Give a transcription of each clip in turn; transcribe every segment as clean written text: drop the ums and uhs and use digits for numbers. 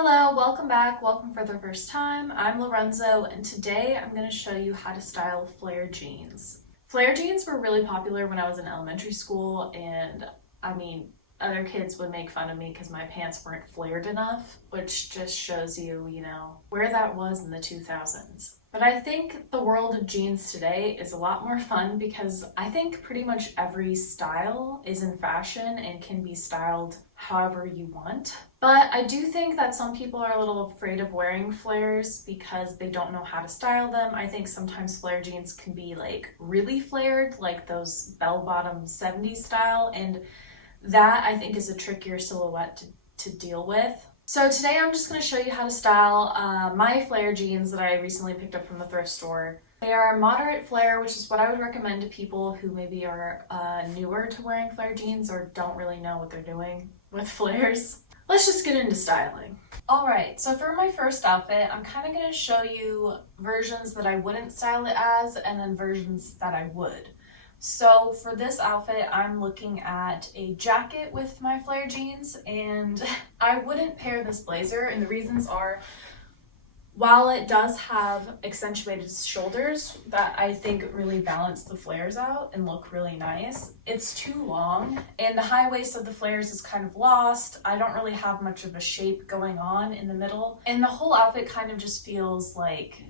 Hello, welcome back. Welcome for the first time. I'm Lorenzo, and today I'm going to show you how to style flare jeans. Flare jeans were really popular when I was in elementary school, and other kids would make fun of me because my pants weren't flared enough, which just shows you, where that was in the 2000s. But I think the world of jeans today is a lot more fun because I think pretty much every style is in fashion and can be styled however you want. But I do think that some people are a little afraid of wearing flares because they don't know how to style them. I think sometimes flare jeans can be like really flared, like those bell-bottom 70s style, and that I think is a trickier silhouette to deal with. So today I'm just going to show you how to style my flare jeans that I recently picked up from the thrift store. They are moderate flare, which is what I would recommend to people who maybe are newer to wearing flare jeans or don't really know what they're doing with flares. Let's just get into styling. Alright, so for my first outfit, I'm kind of going to show you versions that I wouldn't style it as and then versions that I would. So for this outfit, I'm looking at a jacket with my flare jeans, and I wouldn't pair this blazer, and the reasons are, while it does have accentuated shoulders that I think really balance the flares out and look really nice, it's too long, and the high waist of the flares is kind of lost. I don't really have much of a shape going on in the middle, and the whole outfit kind of just feels like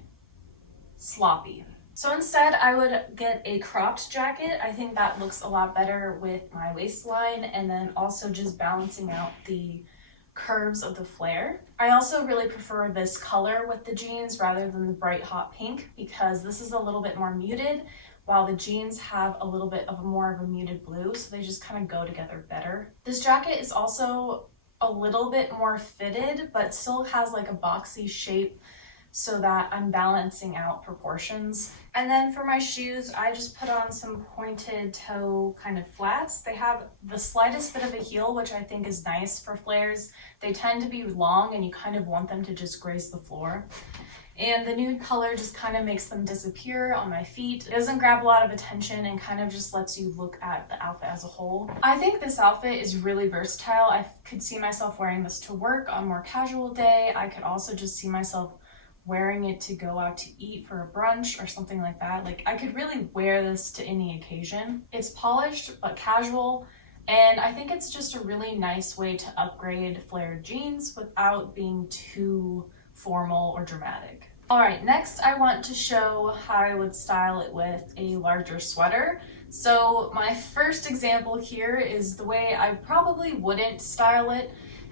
sloppy. So instead, I would get a cropped jacket. I think that looks a lot better with my waistline and then also just balancing out the curves of the flare. I also really prefer this color with the jeans rather than the bright hot pink because this is a little bit more muted while the jeans have a little bit of more of a muted blue, so they just kind of go together better. This jacket is also a little bit more fitted but still has like a boxy shape so that I'm balancing out proportions. And then for my shoes, I just put on some pointed toe kind of flats. They have the slightest bit of a heel, which I think is nice for flares. They tend to be long and you kind of want them to just graze the floor. And the nude color just kind of makes them disappear on my feet. It doesn't grab a lot of attention and kind of just lets you look at the outfit as a whole. I think this outfit is really versatile. I could see myself wearing this to work on a more casual day. I could also just see myself wearing it to go out to eat for a brunch or something like that. Like, I could really wear this to any occasion. It's polished but casual, and I think it's just a really nice way to upgrade flared jeans without being too formal or dramatic. Alright, next I want to show how I would style it with a larger sweater. So my first example here is the way I probably wouldn't style it.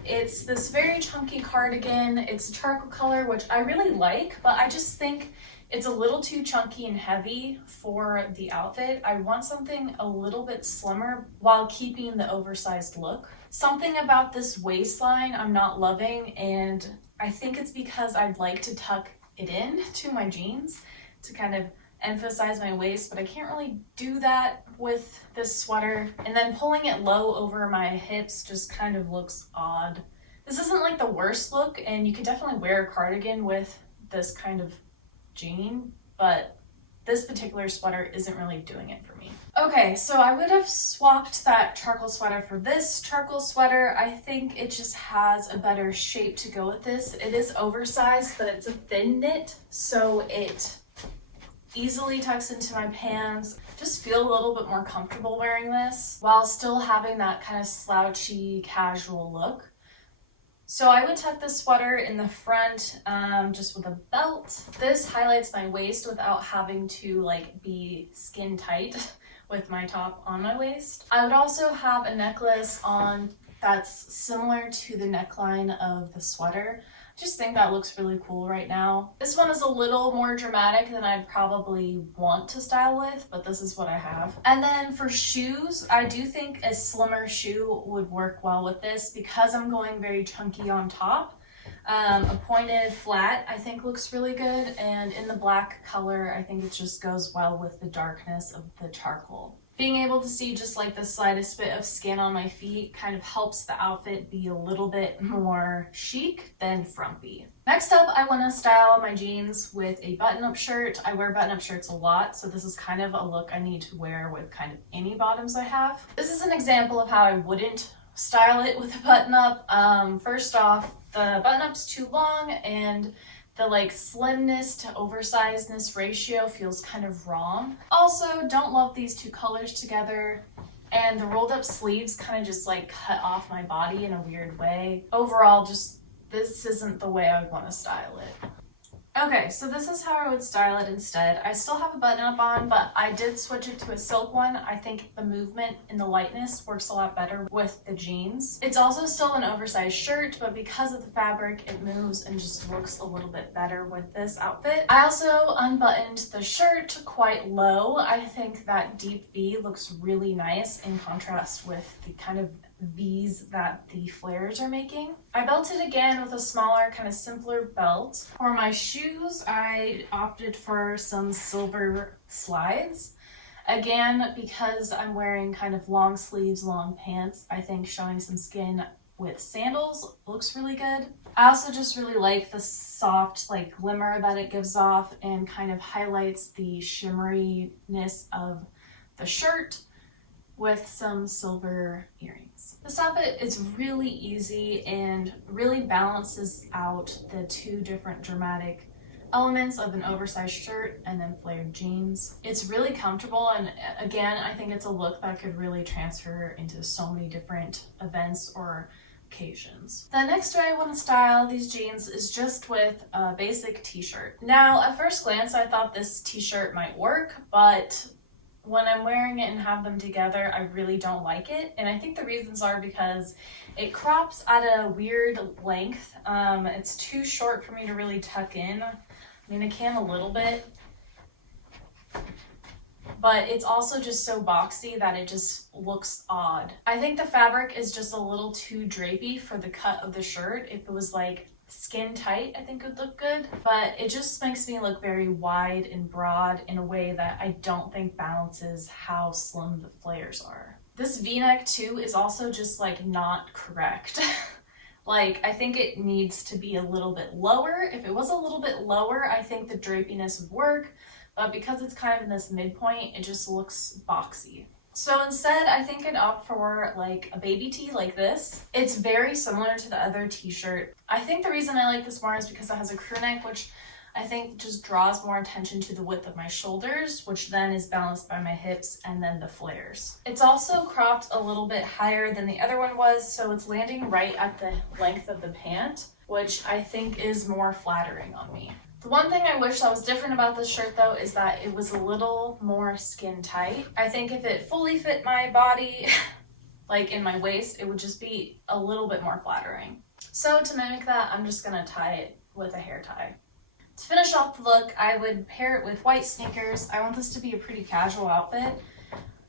It's this very chunky cardigan. It's a charcoal color, which I really like, but I just think it's a little too chunky and heavy for the outfit. I want something a little bit slimmer while keeping the oversized look. Something about this waistline I'm not loving, and I think it's because I'd like to tuck it in to my jeans to kind of emphasize my waist, but I can't really do that with this sweater. And then pulling it low over my hips just kind of looks odd. This isn't like the worst look, and you could definitely wear a cardigan with this kind of jean, but this particular sweater isn't really doing it for me. Okay, so I would have swapped that charcoal sweater for this charcoal sweater. I think it just has a better shape to go with this. It is oversized, but it's a thin knit, so it easily tucks into my pants. Just feel a little bit more comfortable wearing this while still having that kind of slouchy casual look. So I would tuck this sweater in the front just with a belt. This highlights my waist without having to like be skin tight with my top on my waist. I would also have a necklace on that's similar to the neckline of the sweater. Just think that looks really cool right now. This one is a little more dramatic than I'd probably want to style with, but this is what I have. And then for shoes, I do think a slimmer shoe would work well with this because I'm going very chunky on top. A pointed flat I think looks really good, and in the black color I think it just goes well with the darkness of the charcoal. Being able to see just like the slightest bit of skin on my feet kind of helps the outfit be a little bit more chic than frumpy. Next up, I want to style my jeans with a button-up shirt. I wear button-up shirts a lot, so this is kind of a look I need to wear with kind of any bottoms I have. This is an example of how I wouldn't style it with a button up. First off, the button up's too long and the like slimness to oversizedness ratio feels kind of wrong. Also, don't love these two colors together. And the rolled up sleeves kind of just like cut off my body in a weird way. Overall, just this isn't the way I would want to style it. Okay, so this is how I would style it instead. I still have a button up on, but I did switch it to a silk one. I think the movement and the lightness works a lot better with the jeans. It's also still an oversized shirt, but because of the fabric, it moves and just looks a little bit better with this outfit. I also unbuttoned the shirt quite low. I think that deep V looks really nice in contrast with the kind of V's that the flares are making. I belted again with a smaller, kind of simpler belt. For my shoes, I opted for some silver slides. Again, because I'm wearing kind of long sleeves, long pants, I think showing some skin with sandals looks really good. I also just really like the soft like glimmer that it gives off and kind of highlights the shimmeriness of the shirt with some silver earrings. This outfit is really easy and really balances out the two different dramatic elements of an oversized shirt and then flared jeans. It's really comfortable, and again, I think it's a look that could really transfer into so many different events or occasions. The next way I want to style these jeans is just with a basic t-shirt. Now, at first glance, I thought this t-shirt might work, but when I'm wearing it and have them together, I really don't like it. And I think the reasons are because it crops at a weird length. It's too short for me to really tuck in. I mean, I can a little bit, but it's also just so boxy that it just looks odd. I think the fabric is just a little too drapey for the cut of the shirt. If it was like skin tight, I think it would look good, but it just makes me look very wide and broad in a way that I don't think balances how slim the flares are. This V-neck too is also just like not correct. Like, I think it needs to be a little bit lower. If it was a little bit lower, I think the drapiness would work, but because it's kind of in this midpoint, it just looks boxy. So instead, I think I'd opt for like a baby tee like this. It's very similar to the other t-shirt. I think the reason I like this more is because it has a crew neck, which I think just draws more attention to the width of my shoulders, which then is balanced by my hips and then the flares. It's also cropped a little bit higher than the other one was, so it's landing right at the length of the pant, which I think is more flattering on me. The one thing I wish that was different about this shirt though is that it was a little more skin tight. I think if it fully fit my body, like in my waist, it would just be a little bit more flattering. So to mimic that, I'm just gonna tie it with a hair tie. To finish off the look, I would pair it with white sneakers. I want this to be a pretty casual outfit,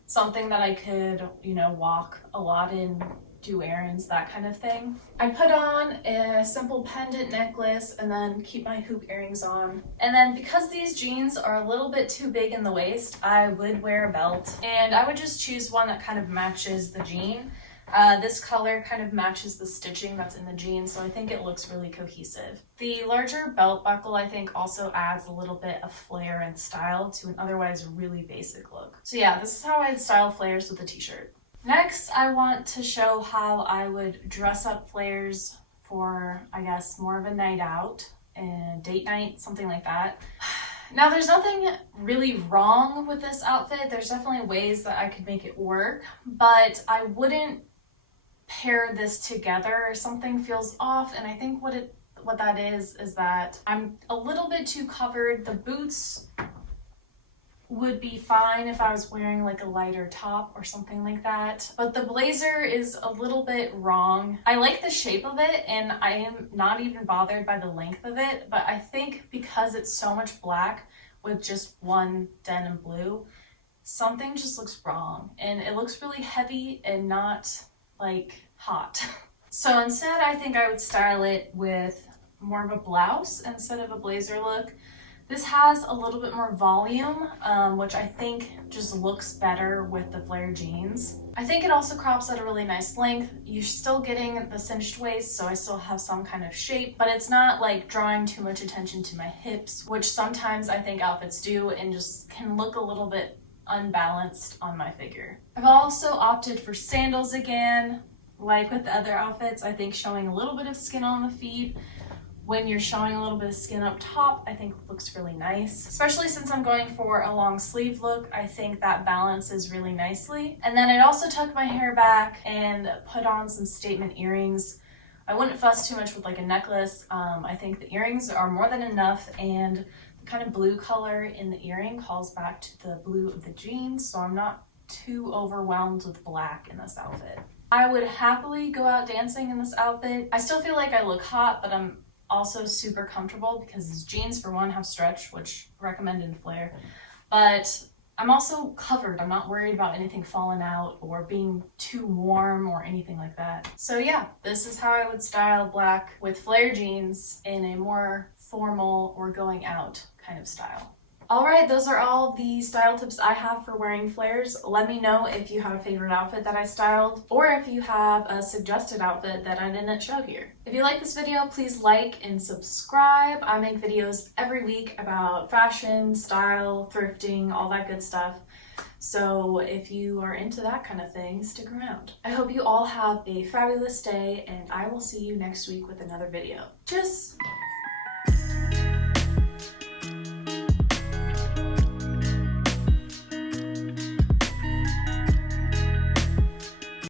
something that I could, walk a lot in, do errands, that kind of thing. I put on a simple pendant necklace and then keep my hoop earrings on. And then because these jeans are a little bit too big in the waist, I would wear a belt. And I would just choose one that kind of matches the jean. This color kind of matches the stitching that's in the jeans, so I think it looks really cohesive. The larger belt buckle, I think, also adds a little bit of flair and style to an otherwise really basic look. So yeah, this is how I'd style flares with a t-shirt. Next, I want to show how I would dress up flares for, I guess, more of a night out, a date night, something like that. Now, there's nothing really wrong with this outfit. There's definitely ways that I could make it work, but I wouldn't pair this together. Something feels off, and I think what that is that I'm a little bit too covered. The boots would be fine if I was wearing like a lighter top or something like that, but the blazer is a little bit wrong. I like the shape of it and I am not even bothered by the length of it, but I think because it's so much black with just one denim blue, something just looks wrong and it looks really heavy and not like hot. So instead, I think I would style it with more of a blouse instead of a blazer look. This has a little bit more volume, which I think just looks better with the flare jeans. I think it also crops at a really nice length. You're still getting the cinched waist, so I still have some kind of shape, but it's not like drawing too much attention to my hips, which sometimes I think outfits do and just can look a little bit unbalanced on my figure. I've also opted for sandals again. Like with the other outfits, I think showing a little bit of skin on the feet when you're showing a little bit of skin up top, I think looks really nice. Especially since I'm going for a long sleeve look, I think that balances really nicely. And then I'd also tuck my hair back and put on some statement earrings. I wouldn't fuss too much with like a necklace. I think the earrings are more than enough, and the kind of blue color in the earring calls back to the blue of the jeans, so I'm not too overwhelmed with black in this outfit. I would happily go out dancing in this outfit. I still feel like I look hot, but I'm also super comfortable because these jeans, for one, have stretch, which I recommend in flare, but I'm also covered. I'm not worried about anything falling out or being too warm or anything like that. So yeah, this is how I would style black with flare jeans in a more formal or going out kind of style. Alright, those are all the style tips I have for wearing flares. Let me know if you have a favorite outfit that I styled, or if you have a suggested outfit that I didn't show here. If you like this video, please like and subscribe. I make videos every week about fashion, style, thrifting, all that good stuff. So if you are into that kind of thing, stick around. I hope you all have a fabulous day, and I will see you next week with another video. Tschüss!